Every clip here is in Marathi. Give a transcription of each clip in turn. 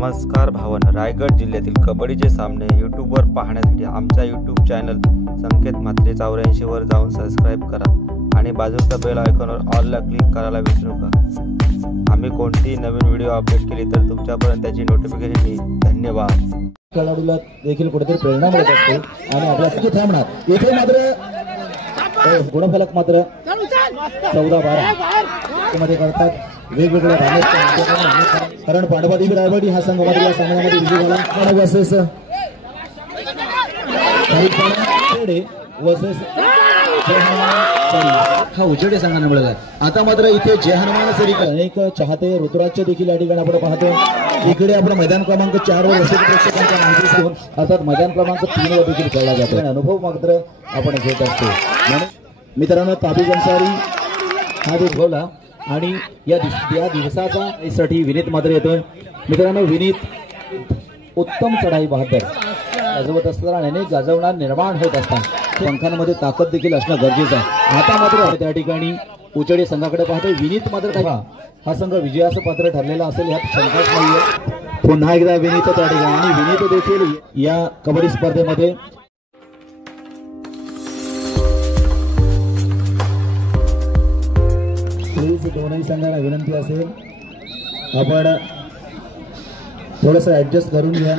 नमस्कार भावना, रायगड जिल्ह्यातील कबड्डीचे सामने यूट्यूबवर पाहण्यासाठी आमच्या यूट्यूब चॅनल संकेत म्हात्रे 84 वर जाऊन सबस्क्राईब करा आणि बाजूच्या बेल आयकॉनवर ऑलला क्लिक करायला विसरू नका। आम्ही कोणतीही नवीन व्हिडिओ अपडेट केली तर तुमच्यापर्यंत त्याची नोटिफिकेशन येईल। धन्यवाद। खेळाडूला देखील कुठेतरी प्रेरणा मिळत असते आणि आपल्यासाठी थांबणार इथे मात्र गुणफलक मात्र 14-12 मध्ये करतात वेगवेगळ्या कारण पांडवादेवी रायवाडी हा संघ मात्र या सामन्यामध्ये विजयी झाला। हा उजेडे संघांना मिळाला। आता मात्र इथे जय हनुमान सरी अनेक चाहते ऋतुराजचे देखील या ठिकाणी आपण पाहतो। इकडे आपण मैदान क्रमांक 4 वर रसिक प्रेक्षकांच्या माहितीतून अर्थात मैदान क्रमांक 3 वर देखील खेळला जातो। अनुभव मात्र आपण घेत असतो। मित्रांनो ताबीज अन्सारी हा दिवला आणि या दिवसाचा साठी विनीत मात्र येतोय। मित्रांनो विनीत उत्तम चढाई बहादर गाजवत असताना अनेक गाजवणार निर्माण होत असतात पंखांमध्ये ताकद देखील असणं गरजेचं आहे। आता मात्र त्या ठिकाणी उचेडे संघाकडे पाहतोय विनीत मात्र हा संघ विजयाचं पात्र ठरलेला असेल यात शंकाच नाहीये। पुन्हा एकदा विनीत त्या ठिकाणी आणि विनीत देखील या कबड्डी स्पर्धेमध्ये दोनही संघांना विनंती असेल आपण थोडस ऍडजस्ट करून घ्या,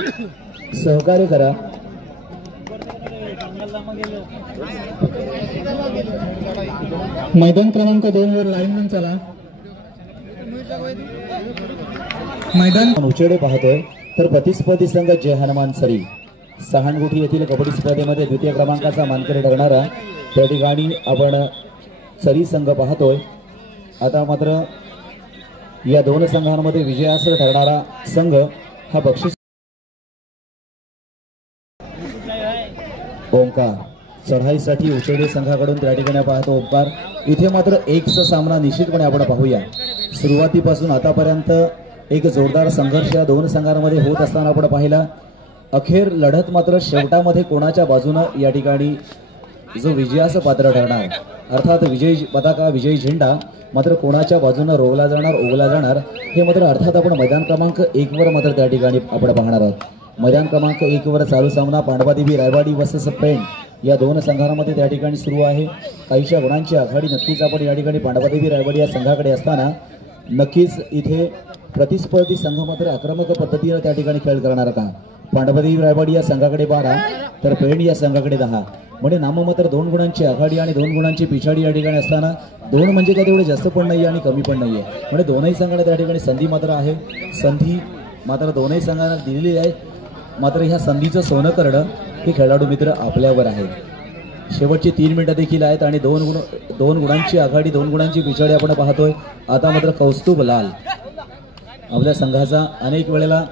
सहकार्य करा। मैदान क्रमांक 2 वर लाईन चला। मैदान उचेडे पाहतोय तर प्रतिस्पर्धी संघ जय हनुमान सरी सहानगुठी येथील कबड्डी स्पर्धेमध्ये द्वितीय क्रमांकाचा मानकरी ठरणारा त्या ठिकाणी आपण सरी संघ पाहतोय। आता मात्र या दोन संघांमध्ये विजयासह ठरणारा संघ हा बक्षीस ओंकार चढाईसाठी उचेडे संघाकडून त्या ठिकाणी पाहतो ओंकार। इथे मात्र एकचा सामना निश्चितपणे आपण पाहूया। सुरुवातीपासून आतापर्यंत एक जोरदार संघर्ष या दोन संघांमध्ये होत असताना आपण पाहिला। अखेर लढत मात्र शेवटामध्ये कोणाच्या बाजूनं या ठिकाणी जो विजयाचं पात्र ठरणार अर्थात विजय पताका विजयी झेंडा मात्र कोणाच्या बाजूने रोवला जाणार ओवला जाणार हे मात्र अर्थात आपण मैदान क्रमांक 1 वर मात्र त्या ठिकाणी आपण पाहणार आहोत। मैदान क्रमांक 1 वर चालू सामना पांडवादेवी रायवाडी वर्सेस पेंड या दोन संघांमध्ये त्या ठिकाणी सुरू आहे। काहीशा गुणांची आघाडी नक्कीच आपण या ठिकाणी पांडवादेवी रायवाडी या संघाकडे असताना नक्कीच इथे प्रतिस्पर्धी संघ मात्र आक्रमक पद्धतीने त्या ठिकाणी खेळ करणार का। पांडवादेवी रायवाडी या संघाकडे 12 तर पेंड या संघाकडे 10 म्हणजे नाममात्र 2 गुणांची आघाडी आणि 2 गुणांची पिछाडी या ठिकाणी असताना 2 म्हणजे काय तेवढे जास्त पण नाही आणि कमी पण नाहीये म्हणजे दोनही संघांना त्या ठिकाणी संधी मात्र आहे। संधी मात्र दोनही संघांना दिलेली आहे मात्र ह्या संधीचं सोनं करणं हे खेळाडू मित्र आपल्यावर आहे। शेवटची 3 मिनिटं देखील आहेत आणि 2 गुणांची आघाडी 2 गुणांची पिछाडी आपण पाहतोय। आता मात्र कौस्तुभ लाल आपल्या संघाचा अनेक वेळेला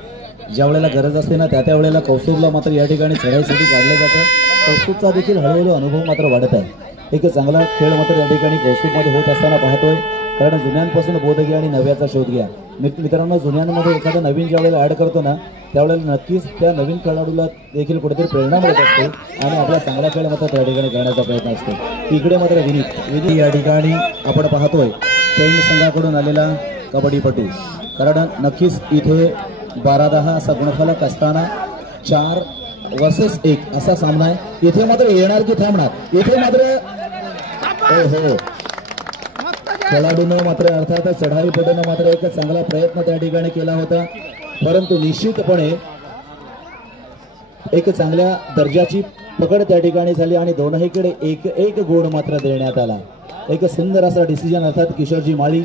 ज्या वेळेला गरज असते ना त्या वेळेला कौस्तुभला मात्र या ठिकाणी चढाईसाठी काढलं जातं। कौस्तुभचा देखील हळूहळू अनुभव मात्र वाढत आहे। एक चांगला खेळ मात्र या ठिकाणी कौस्तुभमध्ये होत असताना पाहतोय कारण जुन्यांपासून बोध घ्या आणि नव्याचा शोध घ्या। मित्रांनो जुन्यांमध्ये एखादा नवीन ज्या वेळेला ऍड करतो ना त्यावेळेला नक्कीच त्या नवीन खेळाडूला देखील कुठेतरी प्रेरणा मिळत असते आणि आपला चांगला खेळ मात्र त्या ठिकाणी करण्याचा प्रयत्न असतो। इकडे मात्र विनीत या ठिकाणी आपण पाहतोय पेंड संघाकडून आलेला कबड्डीपटू कारण नक्कीच इथे 12-10 असा गुणफलक असताना 4 वर्सेस 1 असा सामना आहे। इथे मात्र येणार की थांबणार इथे मात्र हो खेळाडूनं मात्र अर्थात चढाई पद्धतीने मात्र एक चांगला प्रयत्न त्या ठिकाणी केला होता परंतु निश्चितपणे एक चांगल्या दर्जाची पकड त्या ठिकाणी झाली आणि दोनहीकडे एक गुण मात्र देण्यात आला। एक सुंदर असा डिसिजन अर्थात किशोरजी माळी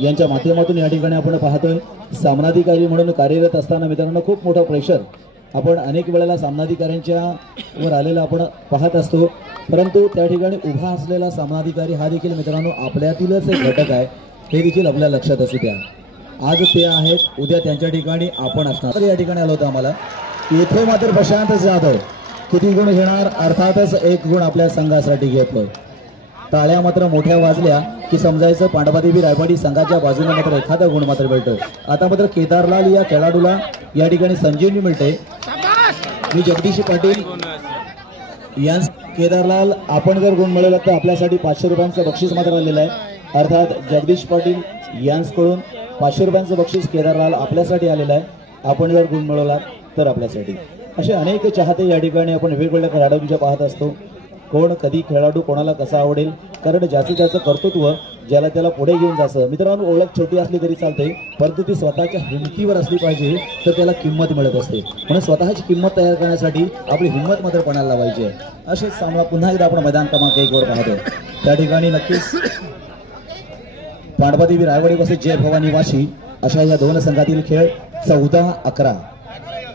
यांच्या माध्यमातून या ठिकाणी आपण पाहतोय। सामनाधिकारी म्हणून कार्यरत असताना मित्रांनो खूप मोठा प्रेशर आपण अनेक वेळेला सामनाधिकाऱ्यांच्या वर आलेला आपण पाहत असतो परंतु त्या ठिकाणी उभा असलेला सामनाधिकारी हा देखील मित्रांनो आपल्यातीलच एक घटक आहे हे देखील आपल्या लक्षात असू द्या। आज ते आहेत उद्या त्यांच्या ठिकाणी आपण असणार। या ठिकाणी आलो होतं आम्हाला इथे मात्र प्रशांत जाधव किती गुण घेणार अर्थातच 1 गुण आपल्या संघासाठी घेतोय। टाळ्या मात्र मोठ्या वाजल्या की समजायचं पांडवादेवी रायवाडी संघाच्या बाजूने मात्र एखादा गुण मात्र मिळतो। आता मात्र केदारलाल या खेळाडूला या ठिकाणी संजीवनी मिळते। मी जगदीश पाटील यांस केदारलाल आपण जर गुण मिळवला तर आपल्यासाठी 500 रुपयांचं बक्षीस मात्र आलेलं आहे। अर्थात जगदीश पाटील यांसकडून 500 रुपयांचं बक्षीस केदारलाल आपल्यासाठी आलेलं आहे। आपण जर गुण मिळवला तर आपल्यासाठी. असे अनेक चाहते या ठिकाणी आपण वेगवेगळ्या खेळाडूंच्या पाहत असतो. कोण कधी खेळाडू कोणाला कसा आवडेल, कारण ज्याचं त्याचं कर्तृत्व ज्याला त्याला पुढे घेऊन जायचं. मित्रांनो, ओळख छोटी असली तरी चालते, परंतु ती स्वतःच्या हिमतीवर असली पाहिजे तर त्याला किंमत मिळत असते. म्हणून स्वतःची किंमत तयार करण्यासाठी आपली हिंमत मात्र पणाला लावायची. असेच सामना पुन्हा एकदा आपण मैदान क्रमांक 1 वर पाहतो. त्या ठिकाणी नक्कीच पांडवादेवी रायवाडी वर्सेस जय भवानी वाशी अशा या दोन संघातील खेळ 14-11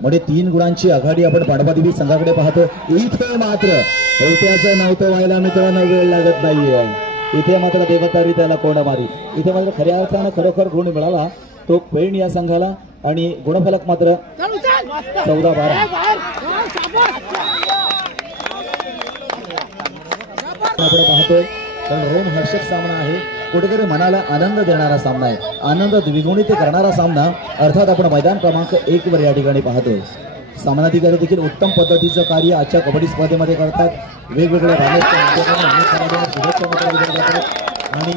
म्हणजे 3 गुणांची आघाडी आपण पांडवादेवी संघाकडे पाहतो. इथे मात्र होत्याचं नव्हतं व्हायला मित्रांनो, वेळ लागत नाहीये. इथे मात्र देवतारी त्याला कोंडा मारी. इथे मात्र खऱ्या अर्थानं खरोखर गुण मिळाला तो पेण या संघाला आणि गुणफलक मात्र 14-12. आपण पाहतोय रोम हर्षक सामना आहे, कुठेतरी मनाला आनंद देणारा सामना आहे, आनंद द्विगुणित करणारा सामना. अर्थात आपण मैदान क्रमांक 1 वर या ठिकाणी पाहतोय. सामनाधिकारी देखील उत्तम पद्धतीचं कार्य आजच्या कबड्डी स्पर्धेमध्ये करतात. वेगवेगळ्या आणि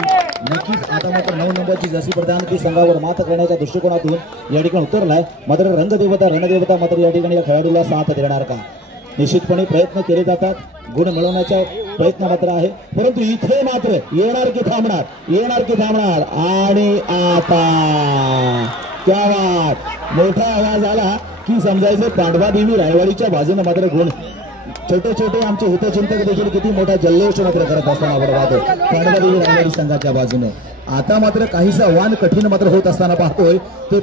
नक्कीच आता मात्र 9 नंबरची जशी प्रदान ती संघावर मात करण्याच्या दृष्टिकोनातून या ठिकाणी उतरलाय. मात्र रणदेवता मात्र या ठिकाणी या खेळाडूला साथ देणार का? निश्चितपणे प्रयत्न केले जातात, गुण मिळवण्याचा प्रयत्न मात्र आहे, परंतु इथे मात्र येणार की थांबणार आणि आता क्या बात, मोठा आवाज आला की समजायचं पांडवादेवी रायवाडीच्या बाजूने मात्र गुण. छोटे आमचे हितचिंतक देखील किती मोठा जल्लोष मात्र करत असताना आपण पाहतो पांडवादेवी रायवाडी संघाच्या बाजूने. आता मात्र काहीसं आव्हान कठीण मात्र होत असताना पाहतोय ते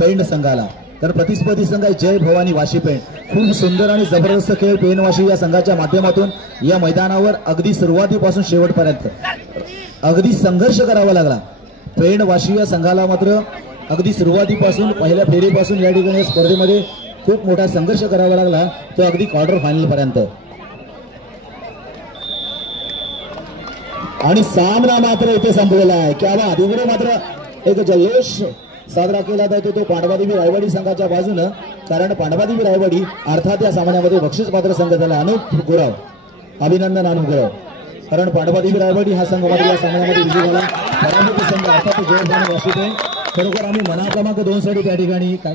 पेण संघाला. तर प्रतिस्पर्धी संघ आहे जय भवानी वाशी पेण. खूप सुंदर आणि जबरदस्त खेळ पेण वाशी या संघाच्या माध्यमातून या मैदानावर अगदी सुरुवातीपासून शेवटपर्यंत अगदी संघर्ष करावा लागला. पेण वाशी या संघाला मात्र अगदी सुरुवातीपासून पहिल्या फेरीपासून या ठिकाणी स्पर्धेमध्ये खूप मोठा संघर्ष करावा लागला, तो अगदी क्वार्टर फायनल पर्यंत. आणि सामना मात्र इथे संपलेला आहे. क्या बात, इकडे मात्र एक जल्लोष साजरा केला जातो तो पांडवादेवी रायवाडी संघाच्या बाजूनं, कारण पांडवादेवी रायवाडी अर्थात या सामन्यामध्ये बक्षीस पात्र संघ झाला. अनुप गुराव, अभिनंदन अनुप गुराव, कारण पांडवादेवी रायवाडी हा संघ मात्र या सामन्यामध्ये विजय झाला. पराभूत संघ अर्थात जय भवानी वाशी पेण. खरोखर आम्ही मना क्रमांक 2 साठी त्या ठिकाणी काय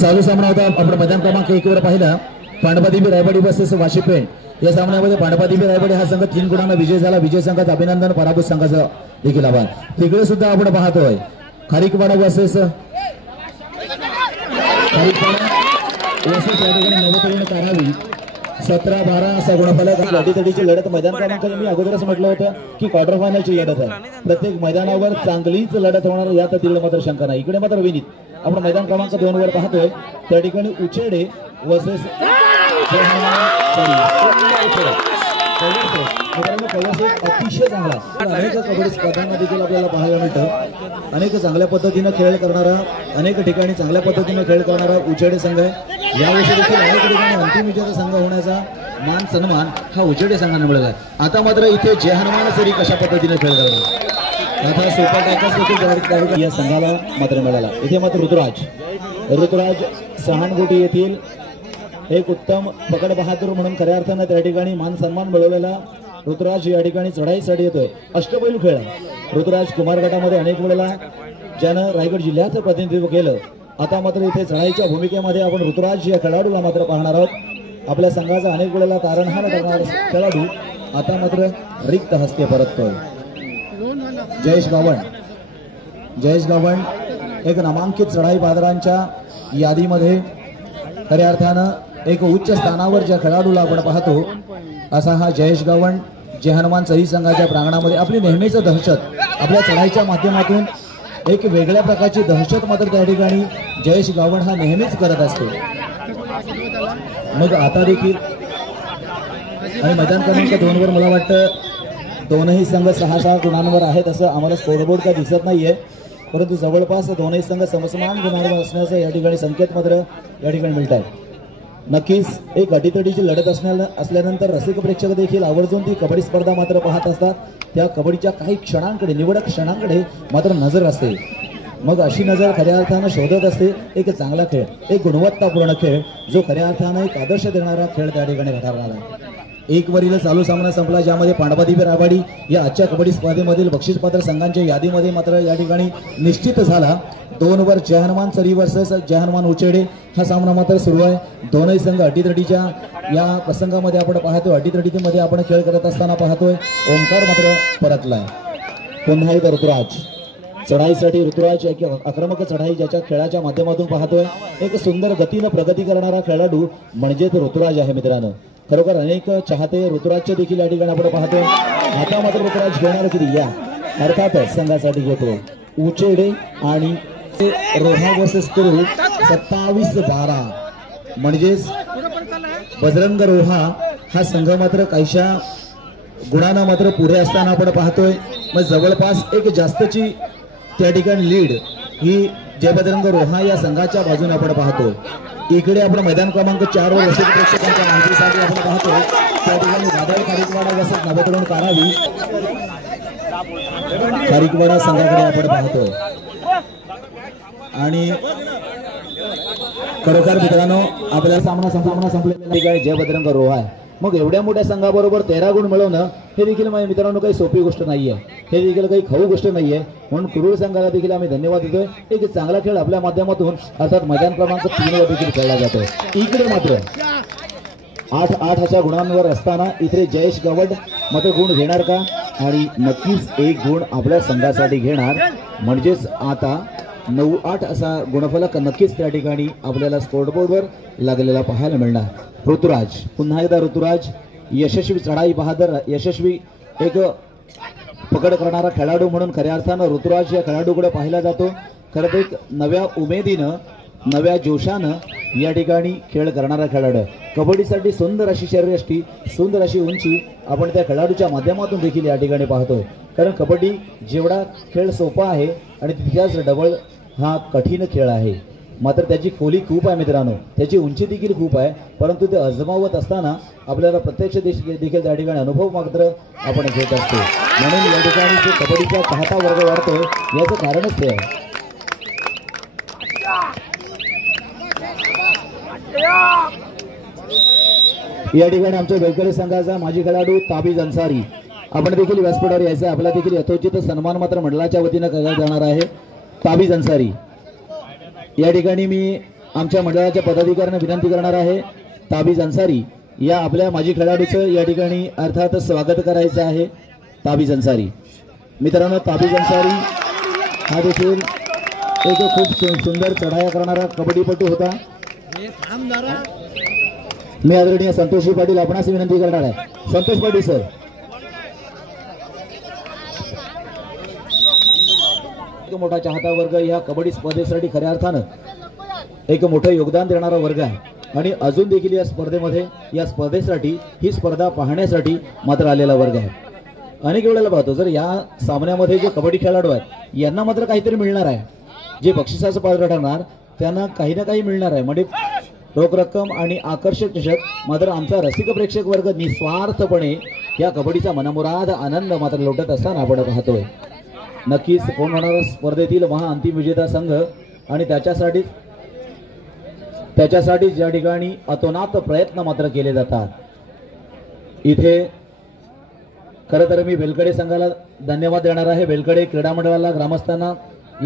चालू सामना होता. आपण मैदान क्रमांक 1 वर पाहिला पांडवादेवी रायवाडी वर्सेस वाशी पेण. या सामन्यामध्ये पांडवादेवी रायवाडी हा संघ 3 गुणांना विजय झाला. विजय संघाचं अभिनंदन, पराभूत संघाचं देखील आभार. तिकडे सुद्धा आपण पाहतोय खारीकवाडा वर्सेस नवतरुण कारावी 17-12 असा गुणफलक. लढीतडीची लढत मैदान क्रमांक मी अगोदरच म्हटलं होतं की क्वार्टर फायनलची लढत आहे. प्रत्येक मैदानावर चांगलीच लढत होणार यात दीड मात्र शंका नाही. इकडे मात्र विनीत आपण मैदान क्रमांक 2 वर पाहतोय त्या ठिकाणी उचेडे वर्सेस अतिशय चांगला अनेक कबड्डी स्पर्धांना देखील आपल्याला पाहायला मिळतं. अनेक चांगल्या पद्धतीनं खेळ करणारा, अनेक ठिकाणी चांगल्या पद्धतीनं खेळ करणारा उचेडे संघ आहे. यावर्षी देखील अनेक ठिकाणी अंतिम विजेता संघ होण्याचा मान सन्मान हा उचेडे संघाने मिळाला आहे. आता मात्र इथे जय हनुमान सरी कशा पद्धतीने खेळ करणार, आता सोपा टाकाच देखील या संघाला मात्र मिळाला. इथे मात्र ऋतुराज सहानगोटी येथील एक उत्तम पकड बहादूर म्हणून खऱ्या अर्थानं त्या ठिकाणी मान सन्मान मिळवलेला ऋतुराज या ठिकाणी चढाईसाठी येतोय. अष्टपैलू खेळ ऋतुराज कुमार गटामध्ये अनेक वेळेला ज्यानं रायगड जिल्ह्याचं प्रतिनिधित्व केलं. आता मात्र इथे चढाईच्या भूमिकेमध्ये आपण ऋतुराज या खेळाडूला मात्र पाहणार आहोत. आपल्या संघाचा अनेक वेळेला तारणहार करणारा खेळाडू आता मात्र रिक्त हस्ते परततोय. जयेश गावण एक नामांकित चढाई बाजारांच्या यादीमध्ये खऱ्या अर्थानं एक उच्च स्थानावर ज्या खेळाडूला आपण पाहतो असा हा जयेश गावण. जय हनुमान सरी संघाच्या प्रांगणामध्ये आपली नेहमीच दहशत आपल्या चढाईच्या माध्यमातून एक वेगळ्या प्रकारची दहशत मात्र त्या ठिकाणी जयेश गावण हा नेहमीच करत असतो. मग आता देखील आणि मैदान क्रमांक 2 वर मला वाटतं दोनही संघ 6-6 गुणांवर आहेत असं आम्हाला स्कोरबोर्ड काय दिसत नाहीये, परंतु जवळपास दोनही संघ समसमान गुणांवर असण्याचं या ठिकाणी संकेत मात्र या ठिकाणी मिळत आहे. नक्कीच एक अटीतटीची लढत असल्यानंतर रसिक प्रेक्षक देखील आवर्जून ती कबड्डी स्पर्धा मात्र पाहत असतात. त्या कबड्डीच्या काही क्षणांकडे, निवडक क्षणांकडे मात्र नजर असते. मग अशी नजर खऱ्या अर्थानं शोधत असते एक चांगला खेळ, एक गुणवत्तापूर्ण खेळ जो खऱ्या अर्थानं एक आदर्श देणारा खेळ त्या ठिकाणी ठरणार आहे. एक वरील चालू सामना संपला, ज्यामध्ये पांडवादीप राबाडी या आजच्या कबड्डी स्पर्धेमधील बक्षीसपात्र संघांच्या यादीमध्ये मात्र या ठिकाणी निश्चित झाला. 2 वर जय हनुमान सरी वर्सेस जय हनुमान उचेडे हा सामना मात्र सुरू आहे. दोनही संघ अटीतटीच्या या प्रसंगामध्ये आपण पाहतोय, अटीतटीमध्ये आपण खेळ करत असताना पाहतोय. ओंकार मात्र परतलाय. पुन्हा एकदा ऋतुराज चढाईसाठी, ऋतुराज एक आक्रमक चढाई ज्याच्या खेळाच्या माध्यमातून पाहतोय. एक सुंदर गतीनं प्रगती करणारा खेळाडू म्हणजेच ऋतुराज आहे मित्रांनो. खरोखर अनेक चाहते ऋतुराजचे देखील या ठिकाणी आपण पाहतोय. आता मात्र ऋतुराज घेणार किती या अर्थातच संघासाठी घेतो उचेडे आणि रोहा वर्सेस कुरुल 27-12 म्हणजेच बजरंग रोहा हा संघ मात्र काहीशा गुणांना मात्र पुढे असताना आपण पाहतोय. मग जवळपास एक जास्तची त्या ठिकाणी लीड ही जय बजरंग रोहा या संघाच्या बाजूने आपण पाहतोय. इकडे आपण मैदान क्रमांक 4 वर रसिक प्रेक्षकांच्या माहितीसाठी आपण पाहतोय त्या ठिकाणी वादळ खारीकवाडा वर्सेस नवतरुण कारावी खारीकवाडा संघाकडे आपण पाहतोय. आणि खरोखर मित्रांनो आपल्याला सामना संपलेला आहे जय बजरंग रोहा. मग एवढ्या मोठ्या संघाबरोबर 13 गुण मिळवणं हे देखील माझ्या मित्रांनो काही सोपी गोष्ट नाहीये, हे देखील काही खाऊ गोष्ट नाहीये. म्हणून कुरुळ संघाला देखील आम्ही धन्यवाद देतोय. एक चांगला खेळ आपल्या माध्यमातून अर्थात मैदान क्रमांक 3 वर देखील खेळला जातोय. इकडे मात्र 8-8 अशा गुणांवर असताना इथे जयेश गवड मात्र गुण घेणार का? आणि नक्कीच 1 गुण आपल्या संघासाठी घेणार. म्हणजेच आता 9-8 असा गुणफलक नक्कीच त्या ठिकाणी आपल्याला स्कोरबोर्डवर लागलेला पाहायला मिळणार. ऋतुराज पुन्हा एकदा ऋतुराज यशस्वी चढाई बहादर, यशस्वी एक पकड करणारा खेळाडू म्हणून खऱ्या अर्थानं ऋतुराज या खेळाडूकडे पाहिला जातो. खरं तर एक नव्या उमेदीनं, नव्या जोशानं या ठिकाणी खेळ करणारा खेळाडू. कबड्डीसाठी सुंदर अशी शरीरयष्टी, सुंदर अशी उंची आपण त्या खेळाडूच्या माध्यमातून देखील या ठिकाणी पाहतोय. कारण कबड्डी जेवढा खेळ सोपा आहे आणि तितक्याच डबल हा कठीण खेळ आहे. मात्र त्याची खोली खूप आहे मित्रांनो, त्याची उंची देखील खूप आहे. परंतु ते अजमावत असताना आपल्याला प्रत्यक्ष देखील त्या ठिकाणी अनुभव मात्र आपण घेत असतो. म्हणून या ठिकाणी जो कबड्डीचा चाहता वर्ग वाढतोय याचं कारणच ते आहे. या ठिकाणी आमच्या बेलकरी संघाचा माजी खेळाडू ताबीज अन्सारी आपण देखील व्यासपीठावर यायचं. आपला देखील यथोचित सन्मान मात्र मंडळाच्या वतीनं करण्यात जाणार आहे. ताबीज अन्सारी या ठिकाणी मी आमच्या मंडळाच्या पदाधिकाऱ्यांना विनंती करणार आहे. ताबीज अन्सारी या आपल्या माजी खेळाडूचं या ठिकाणी अर्थात स्वागत करायचं आहे. ताबीज अन्सारी मित्रांनो, ताबीज अन्सारी हा देखील एक खूप सुंदर चढाया करणारा कबड्डीपटू होता. मी आदरणीय संतोषजी पाटील आपणास विनंती करणार आहे. संतोष पाटील सर. एक मोठा चाहता वर्ग या कबड्डी स्पर्धेसाठी खऱ्या अर्थानं एक मोठं योगदान देणारा वर्ग आहे. आणि अजून देखील या स्पर्धेमध्ये, या स्पर्धेसाठी, ही स्पर्धा पाहण्यासाठी मात्र आलेला वर्ग आहे. अनेक वेळेला पाहतो जर या सामन्यामध्ये जे कबड्डी खेळाडू आहेत यांना मात्र काहीतरी मिळणार आहे. जे बक्षिसाचं पात्र ठरणार त्यांना काही ना काही मिळणार आहे. म्हणजे रोख रक्कम आणि आकर्षक चषक. मात्र आमचा रसिक प्रेक्षक वर्ग निस्वार्थपणे या कबड्डीचा मनमुराद आनंद मात्र लुटत असताना आपण पाहतोय. नक्कीच कोण होणार स्पर्धेतील महाअंतिम विजेता संघ आणि त्याच्यासाठी ज्या ठिकाणी अतोनात प्रयत्न मात्र केले जातात. इथे खरं तर मी बेलकडे संघाला धन्यवाद देणार आहे. बेलकडे क्रीडा मंडळाला, ग्रामस्थांना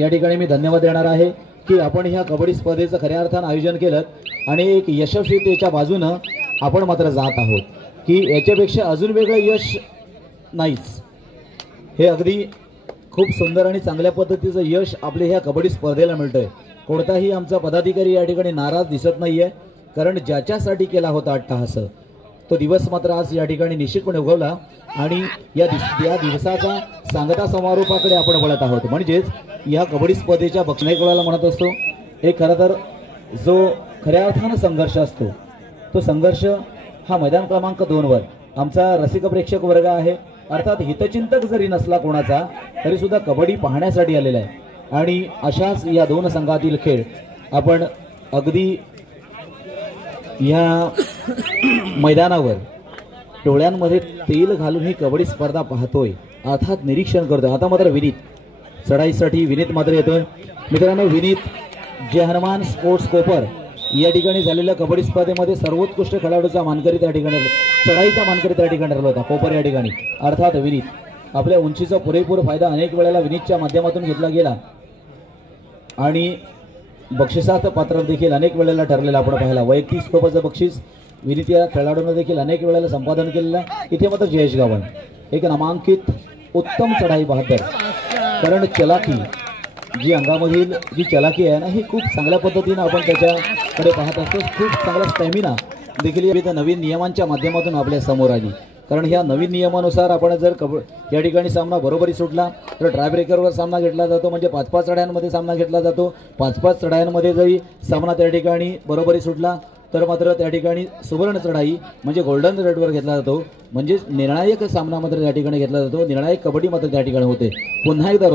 या ठिकाणी मी धन्यवाद देणार आहे की आपण ह्या कबड्डी स्पर्धेचं खऱ्या अर्थानं आयोजन केलं आणि एक यशस्वीतेच्या बाजूनं आपण मात्र जात आहोत. की याच्यापेक्षा अजून वेगळं यश नाहीच. हे अगदी खूप सुंदर आणि चांगल्या पद्धतीचं यश आपल्या ह्या कबड्डी स्पर्धेला मिळतंय. कोणताही आमचा पदाधिकारी या ठिकाणी नाराज दिसत नाहीये. कारण ज्याच्यासाठी केला होता अट्टहास तो दिवस मात्र आज या ठिकाणी निश्चितपणे उगवला. आणि या दिवसाचा सांगता समारोपाकडे आपण वळत आहोत. म्हणजेच या कबड्डी स्पर्धेच्या बक्षनायकाला म्हणत असतो एक खरं तर जो खऱ्या अर्थानं संघर्ष असतो तो संघर्ष हा मैदान क्रमांक 2 वर आमचा रसिक प्रेक्षक वर्ग आहे. अर्थात हितचिंतक जरी नसला कोणाचा तरी सुद्धा कबड्डी पाहण्यासाठी आलेला आहे. आणि अशाच या 2 संघातील खेळ आपण अगदी या मैदानावर डोळ्यांमध्ये तेल घालून ही कबड्डी स्पर्धा पाहतोय, अर्थात निरीक्षण करतोय. आता मात्र विनीत चढाईसाठी विनीत मात्र येतोय. मित्रांनो, विनीत जय हनुमान स्पोर्ट्स कोपर या ठिकाणी झालेल्या कबड्डी स्पर्धेमध्ये सर्वोत्कृष्ट खेळाडूचा मानकरी त्या ठिकाणी चढाईचा मानकरी त्या ठिकाणी ठरला होता कोपर या ठिकाणी, अर्थात विनीत. आपल्या उंचीचा पुरेपूर फायदा अनेक वेळेला विनीतच्या माध्यमातून घेतला गेला आणि बक्षिसाचं पात्र देखील अनेक वेळेला ठरलेलं आपण पाहिला. वैयक्तिक स्वरूपाचं बक्षीस विनीत या खेळाडूंना देखील अनेक वेळेला संपादन केलेलं. इथे मात्र जयेश गावण एक नामांकित उत्तम चढाई बहादर, कारण चलाखी जी अंगामधील जी चलाखी आहे ना ही खूप चांगल्या पद्धतीनं आपण त्याच्याकडे पाहत असतो. खूप चांगला स्टॅमिना देखील नवीन नियमांच्या माध्यमातून आपल्या समोर आली. कारण ह्या नवीन नियमानुसार आपण जर या ठिकाणी सामना बरोबरी सुटला तर ट्रायब्रेकरवर सामना घेतला जातो, म्हणजे 5-5 चढायांमध्ये सामना घेतला जातो. 5-5 चढायांमध्ये जरी सामना त्या ठिकाणी बरोबरी सुटला तर मात्र त्या ठिकाणी सुवर्ण चढाई म्हणजे गोल्डन रेडवर घेतला जातो, म्हणजे निर्णायक सामना मात्र त्या ठिकाणी घेतला जातो. निर्णायक कबड्डी मात्र त्या ठिकाणी होते. पुन्हा एकदा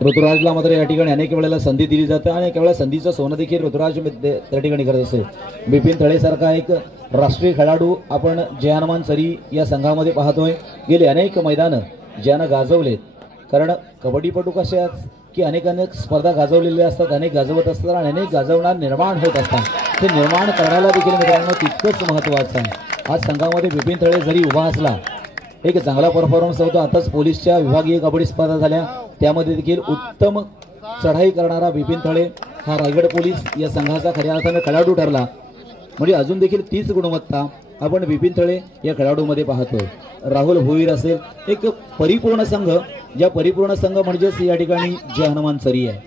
ऋतुराजला मात्र या ठिकाणी अनेक वेळेला संधी दिली जाते आणि अनेक वेळेला संधीचं सोनं देखील ऋतुराज त्या ठिकाणी करत असतो. बिपिन तळेसारखा एक राष्ट्रीय खेळाडू आपण जय हनुमान सरी या संघामध्ये पाहतोय. गेले अनेक मैदानं ज्यानं गाजवलेत, कारण कबड्डीपटू कसे आहेत की अनेक स्पर्धा गाजवलेल्या असतात, अनेक गाजवत असतात आणि अनेक गाजवणार निर्माण होत असतात. ते निर्माण करण्याला देखील मित्रांनो तितकंच महत्त्वाचं आहे. आज संघामध्ये बिपिन तळे जरी उभा असला, एक चांगला परफॉर्मन्स होतो. आताच पोलीसच्या विभागीय कबड्डी स्पर्धा झाल्या, त्यामध्ये देखील उत्तम चढाई करणारा बिपिन तळे हा रायगड पोलीस या संघाचा खऱ्या अर्थानं खेळाडू ठरला. म्हणजे अजून देखील तीच गुणवत्ता आपण बिपिन तळे या खेळाडूमध्ये पाहतोय. राहुल भोईर असेल, एक परिपूर्ण संघ, ज्या परिपूर्ण संघ म्हणजेच या ठिकाणी जय हनुमान सरी आहे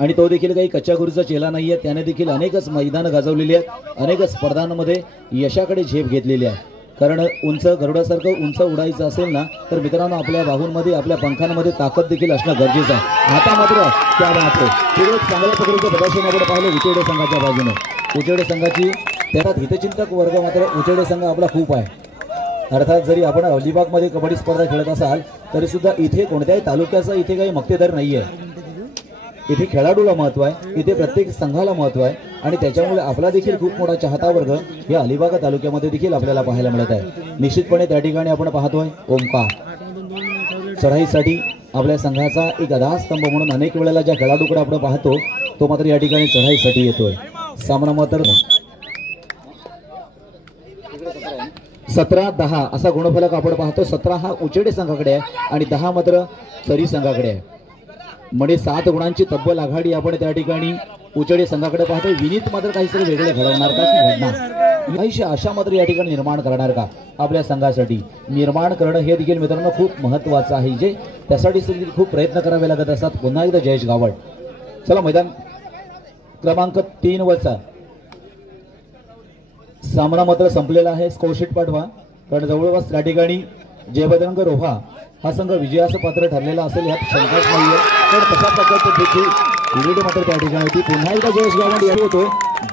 आणि तो देखील काही कच्च्या गुरूचा चेला नाही आहे. त्याने देखील अनेकच मैदानं गाजवलेली आहेत, अनेक स्पर्धांमध्ये यशाकडे झेप घेतलेली आहे. कारण उंच गरुडासारखं उंच उडायचं असेल ना तर मित्रांनो आपल्या बाहूंमध्ये आपल्या पंखांमध्ये ताकद देखील असणं गरजेचं आहे. आता मात्र त्या मात्र चांगल्या प्रकारचं प्रदर्शन आपण पाहिलं उचेडे संघाच्या बाजूने. उचेडे संघाची त्यात हितचिंतक वर्ग मात्र उचेडे संघ आपला खूप आहे. अर्थात जरी आपण अलिबागमध्ये कबड्डी स्पर्धा खेळत असाल तरी सुद्धा इथे कोणत्याही तालुक्याचा इथे काही मक्तेदार नाही आहे. इथे खेळाडूला महत्व आहे, इथे प्रत्येक संघाला महत्व आहे आणि त्याच्यामुळे आपला देखील खूप मोठा चाहता वर्ग या अलिबाग तालुक्यामध्ये देखील आपल्याला पाहायला मिळत आहे. निश्चितपणे त्या ठिकाणी आपण पाहतोय ओमकार चढाईसाठी आपल्या संघाचा एक आधारस्तंभ म्हणून अनेक वेळेला ज्या खेळाडूकडे आपण पाहतो तो मात्र या ठिकाणी चढाईसाठी येतोय. सामना मात्र 17-10 असा गुणफलक आपण पाहतो. 17 हा उचेडे संघाकडे आहे आणि 10 मात्र सरी संघाकडे आहे. म्हणजे 7 गुणांची तब्बल आघाडी आपण त्या ठिकाणी उचेडे संघाकडे पाहतोय. विनीत मात्र काहीतरी वेगळे घडवणार का की घडणार काहीशी आशा मात्र या ठिकाणी निर्माण करणार का आपल्या संघासाठी निर्माण करणं हे देखील मित्रांनो खूप महत्त्वाचं आहे, जे त्यासाठी खूप प्रयत्न करावे लागत असतात. पुन्हा एकदा जयेश गावड. चला मैदान क्रमांक 3 वरचा सामना मात्र संपलेला आहे. स्कोरशीट पाठवा, कारण जवळपास त्या ठिकाणी जयबजरंग रोहा हा संघ विजयाचं पात्र ठरलेला असेल यात शंकाच नाहीये. तर तशा प्रकारचं देखील लीड मात्र त्या ठिकाणी होती. पुन्हा एकदा जयेश गावंड यात होतो.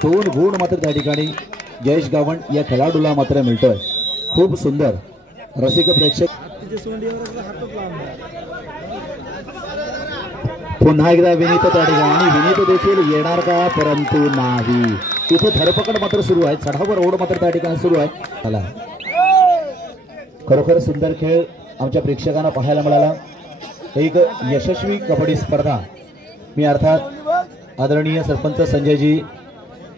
2 गुण मात्र त्या ठिकाणी जयेश गावंड या खेळाडूला मात्र मिळतोय. खूप सुंदर रसिक प्रेक्षक. पुन्हा एकदा विनीत त्या ठिकाणी विनीत देखील येणार का, परंतु नाही. इथे धरपकड मात्र सुरू आहे, चढावर ओढ मात्र त्या ठिकाणी सुरू आहे. चला खरोखर सुंदर खेळ आमच्या प्रेक्षकांना पाहायला मिळाला. एक यशस्वी कबड्डी स्पर्धा. मी अर्थात आदरणीय सरपंच संजयजी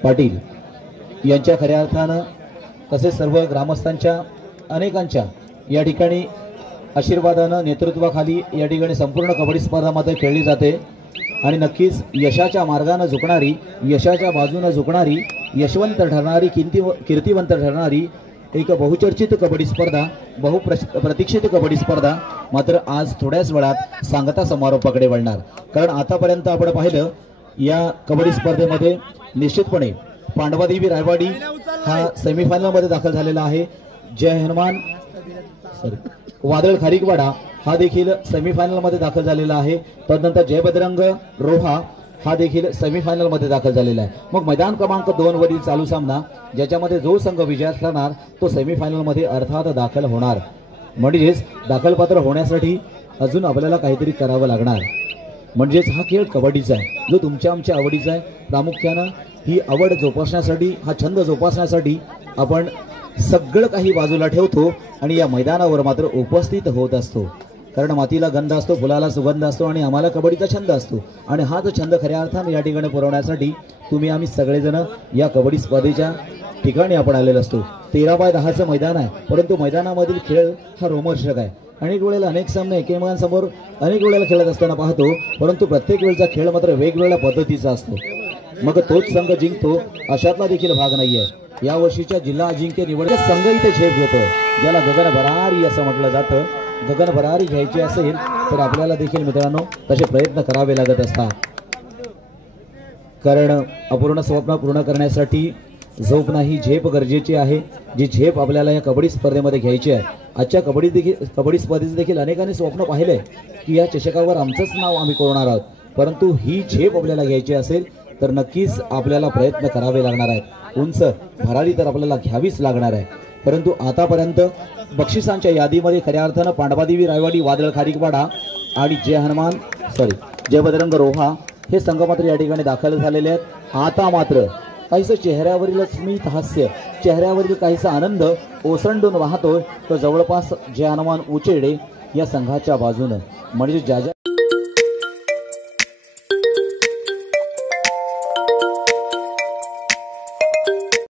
पाटील यांच्या खऱ्या अर्थानं तसेच सर्व ग्रामस्थांच्या अनेकांच्या या ठिकाणी आशीर्वादानं नेतृत्वाखाली या ठिकाणी संपूर्ण कबड्डी स्पर्धा मात्र खेळली जाते आणि नक्कीच यशाच्या मार्गाने झुकणारी, यशाच्या बाजूने झुकणारी, यशवंत ठरणारी, कीर्तिवंत ठरणारी एक बहुचर्चित कबड्डी स्पर्धा, बहुप्रतीक्षित कबड्डी स्पर्धा मात्र आज थोड्याच वेळात सांगता समारोपाकडे वळणार. कारण आतापर्यंत आपण पाहिलं या कबड्डी स्पर्धेमध्ये निश्चितपणे पांडवादेवी रायवाडी हा सेमीफायनलमध्ये दाखल झालेला आहे. जय हनुमान वादळ खारीकवाडा हा देखील सेमीफायनलमध्ये दाखल झालेला आहे. तदनंतर जयबजरंग रोहा हा देखील सेमीफायनलमध्ये दाखल झालेला आहे. मग मैदान क्रमांक 2 वरील चालू सामना ज्याच्यामध्ये जो संघ विजयात ठरणार तो सेमीफायनलमध्ये अर्थात दाखल होणार. म्हणजेच दाखलपात्र होण्यासाठी अजून आपल्याला काहीतरी करावं लागणार. म्हणजेच हा खेळ कबड्डीचा आहे, जो तुमच्या आमच्या आवडीचा आहे. प्रामुख्यानं ही आवड जोपासण्यासाठी, हा छंद जोपासण्यासाठी आपण सगळं काही बाजूला ठेवतो आणि या मैदानावर मात्र उपस्थित होत असतो. कारण मातीला गंध असतो, फुलाला सुगंध असतो आणि आम्हाला कबड्डीचा छंद असतो आणि हाच छंद खऱ्या अर्थाने या ठिकाणी पुरवण्यासाठी तुम्ही आम्ही सगळेजण या कबड्डी स्पर्धेच्या ठिकाणी आपण आलेलो असतो. 13x10चं मैदान आहे, परंतु मैदानामधील खेळ हा रोमहर्षक आहे. अनेक वेळेला अनेक सामने एकमेकांसमोर अनेक वेळेला खेळत असताना पाहतो, परंतु प्रत्येक वेळचा खेळ मात्र वेगवेगळ्या पद्धतीचा असतो. मग तोच संघ जिंकतो अशातला देखील भाग नाहीये. या वर्षीच्या जिल्हा अजिंक्य निवडणूक संघ इथे झेप घेतोय, ज्याला गगन भरारी असं म्हटलं जातं. गगन भरारी घ्यायची असेल तर आपल्याला देखील मित्रांनो तसे प्रयत्न करावे लागत असतात, कारण अपूर्ण स्वप्न पूर्ण करण्यासाठी झोप नाही झेप गरजेची आहे. जी झेप आपल्याला या कबड्डी स्पर्धेमध्ये घ्यायची आहे. आजच्या कबड्डी स्पर्धेचे देखील अनेकांनी स्वप्न पाहिले की या चषकावर आमचंच नाव आम्ही कोरणार आहोत, परंतु ही झेप आपल्याला घ्यायची असेल तर नक्कीच आपल्याला प्रयत्न करावे लागणार आहेत. उंच भरारी तर आपल्याला घ्यावीच लागणार आहे. परंतु आतापर्यंत बक्षिसांच्या यादीमध्ये खऱ्या अर्थानं पांडवादेवी रायवाडी, वादळ खारीकवाडा आणि जय बजरंग रोहा हे संघ मात्र या ठिकाणी दाखल झालेले आहेत. आता मात्र काहीसं चेहऱ्यावरील स्मित हास्य, चेहऱ्यावरील काहीसा आनंद ओसंडून वाहतोय तो जवळपास जय हनुमान उचेडे या संघाच्या बाजूनं. म्हणजे ज्या